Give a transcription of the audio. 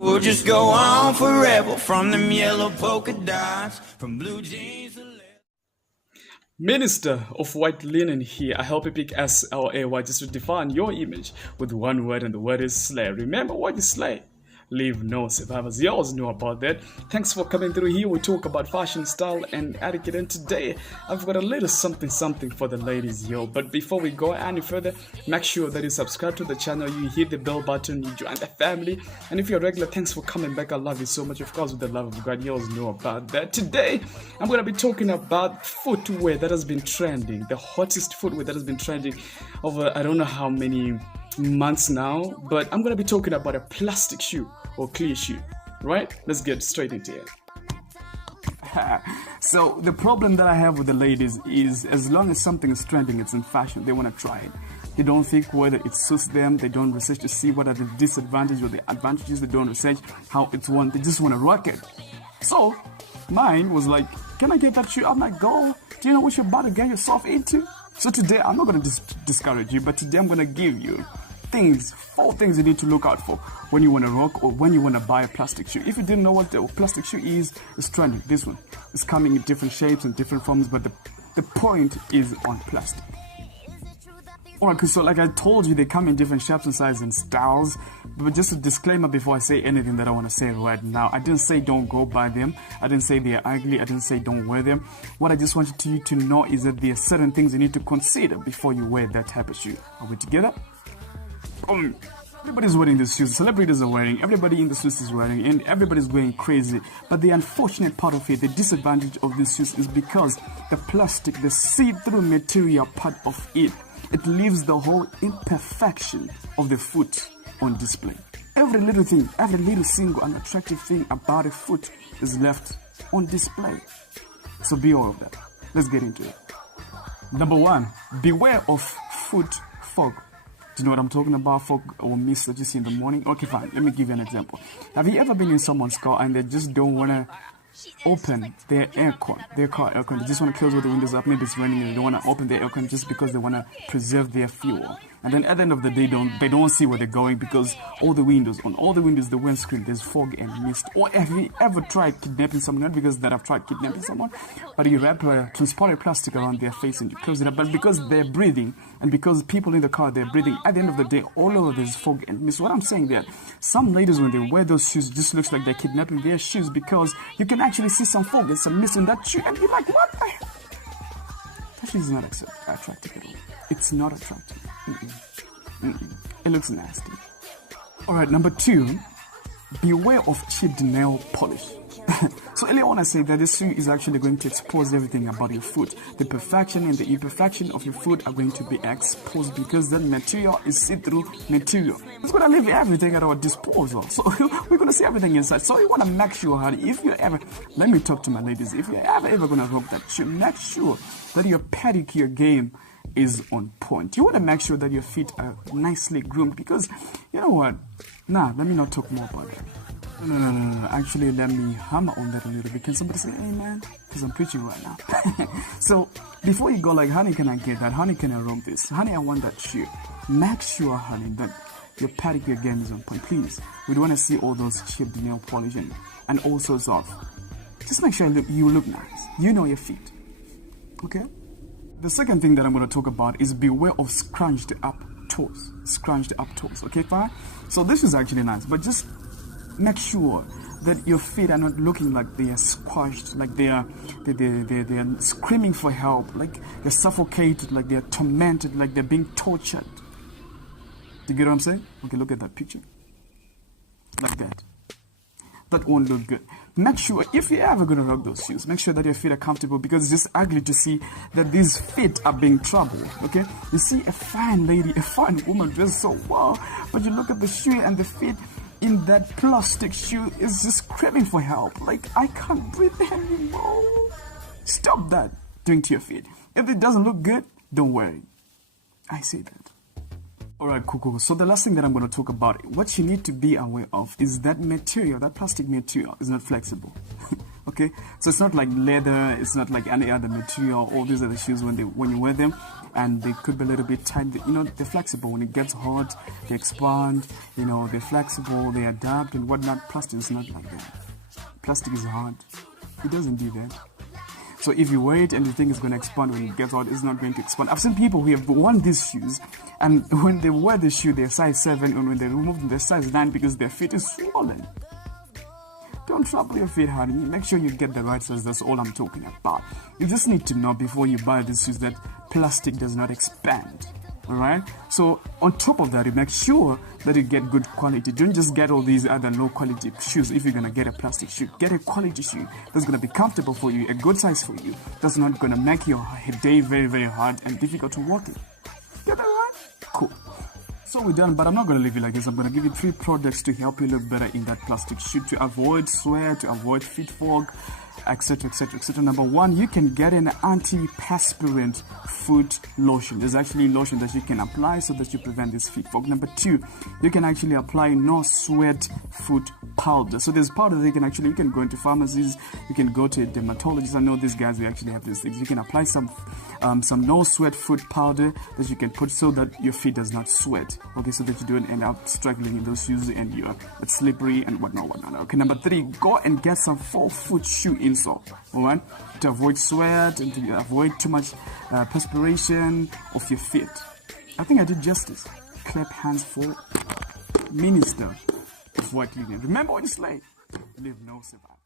We'll just go on forever from them yellow polka dots, from blue jeans to Minister of White Linen here. I help you pick SLAY just to define your image with one word, and the word is slay. Remember what you slay. Leave no survivors. You always know about that. Thanks for coming through here. We talk about fashion, style, and etiquette. And today, I've got a little something for the ladies, yo. But before we go any further, make sure that you subscribe to the channel, you hit the bell button, you join the family. And if you're regular, thanks for coming back. I love you so much. Of course, with the love of God, you always know about that. Today, I'm going to be talking about footwear that has been trending. The hottest footwear that has been trending over I don't know how many months now. But I'm going to be talking about a plastic shoe or clear shoe, right? Let's get straight into it. So the problem that I have with the ladies is, as long as something is trending, it's in fashion, they want to try it. They don't think whether it suits them. They don't research to see what are the disadvantages or the advantages. They don't research how it's worn. They just want to rock it. So mine was like, can I get that shoe? I'm like, go. Do you know what you're about to get yourself into? So today, I'm not going to discourage you, but today I'm going to give you four things you need to look out for when you want to rock or when you want to buy a plastic shoe. If you didn't know what the plastic shoe is, it's trending. This one is coming in different shapes and different forms, but the point is on plastic. Alright, so like I told you, they come in different shapes and sizes and styles. But just a disclaimer before I say anything that I want to say right now. I didn't say don't go buy them. I didn't say they're ugly. I didn't say don't wear them. What I just want you to know is that there are certain things you need to consider before you wear that type of shoe. Are we together? Everybody's wearing these shoes. Celebrities are wearing. Everybody in the shoes is wearing, and everybody's going crazy. But the unfortunate part of it, the disadvantage of these shoes is because the plastic, the see-through material part of it, it leaves the whole imperfection of the foot on display. Every little thing, every little single unattractive thing about a foot is left on display. So be aware of that. Let's get into it. Number one, beware of foot fog. Do you know what I'm talking about? Fog or mist that you see in the morning? Okay, fine. Let me give you an example. Have you ever been in someone's car and they just don't want to open their aircon, their car aircon? They just want to close all the windows up. Maybe it's raining and they don't want to open their aircon just because they want to preserve their fuel. And then at the end of the day, they don't see where they're going because on all the windows, the windscreen, there's fog and mist. Or have you ever tried kidnapping someone? Not because that I've tried kidnapping someone, but you wrap a transparent plastic around their face and you close it up. But because they're breathing and because people in the car, they're breathing, at the end of the day, all over there's fog and mist. What I'm saying there, some ladies, when they wear those shoes, it just looks like they're kidnapping their shoes because you can actually see some fog and some mist in that shoe. And you're like, what the hell? That shoe is not attractive at all. It's not attractive. It looks nasty. Alright, number two, beware of chipped nail polish. So earlier on I said that this shoe is actually going to expose everything about your foot. The perfection and the imperfection of your foot are going to be exposed because that material is see-through material. It's going to leave everything at our disposal. So we're going to see everything inside. So you want to make sure, honey, if you ever, let me talk to my ladies, if you're ever going to rock that shoe, make sure that your pedicure game is on point. You want to make sure that your feet are nicely groomed because, you know what? Let me not talk more about that. No. Actually, let me hammer on that a little bit. Can somebody say amen? Because I'm preaching right now. So, before you go like, honey, can I get that? Honey, can I rock this? Honey, I want that shoe. Make sure, honey, that your pedicure game is on point. Please, we don't want to see all those chipped nail polish and all sorts of. Just make sure you look nice. You know your feet. Okay? The second thing that I'm going to talk about is beware of scrunched up toes. Scrunched up toes. Okay, fine? So this is actually nice, but just make sure that your feet are not looking like they are squashed, like they are screaming for help, like they're suffocated, like they're tormented, like they're being tortured. Do you get what I'm saying? Okay, look at that picture. Like that. That won't look good. Make sure, if you're ever going to rock those shoes, make sure that your feet are comfortable because it's just ugly to see that these feet are being troubled, okay? You see a fine lady, a fine woman dressed so well, but you look at the shoe and the feet in that plastic shoe is just craving for help. Like, I can't breathe anymore. Stop that doing to your feet. If it doesn't look good, don't worry. I say that. Alright, cool. So the last thing that I'm going to talk about, what you need to be aware of is that material, that plastic material is not flexible. Okay, so it's not like leather, it's not like any other material. All these other shoes, when you wear them, and they could be a little bit tight, you know, they're flexible. When it gets hot, they expand, you know, they're flexible, they adapt and whatnot. Plastic is not like that. Plastic is hard, it doesn't do that. So if you wear it and you think it's going to expand, when it gets hot, it's not going to expand. I've seen people who have worn these shoes, and when they wear the shoe, they're size 7, and when they remove them, they're size 9 because their feet is swollen. Don't trouble your feet, honey. Make sure you get the right size. That's all I'm talking about. You just need to know before you buy these shoes that plastic does not expand. Alright? So on top of that, you make sure that you get good quality. Don't just get all these other low quality shoes. If you're gonna get a plastic shoe, get a quality shoe that's gonna be comfortable for you, a good size for you. That's not gonna make your day very, very hard and difficult to walk in. Get that right? Cool. So we're done, but I'm not going to leave you like this. I'm going to give you 3 products to help you look better in that plastic shoe, to avoid sweat, to avoid feet fog, etc, etc, etc. Number 1, you can get an anti-perspirant foot lotion. There's actually lotion that you can apply so that you prevent this feet fog. Number 2, you can actually apply no sweat foot powder. So there's powder that you can go into pharmacies, you can go to a dermatologist. I know these guys, they actually have these things. You can apply some no sweat foot powder that you can put so that your feet does not sweat. Okay, so that you don't end up struggling in those shoes and it's slippery and whatnot. Okay, number 3, go and get some 4-foot shoe insole. Alright, to avoid sweat and to avoid too much perspiration of your feet. I think I did justice. Clap hands for Minister of White Union. Remember what you slay. Leave no survivor.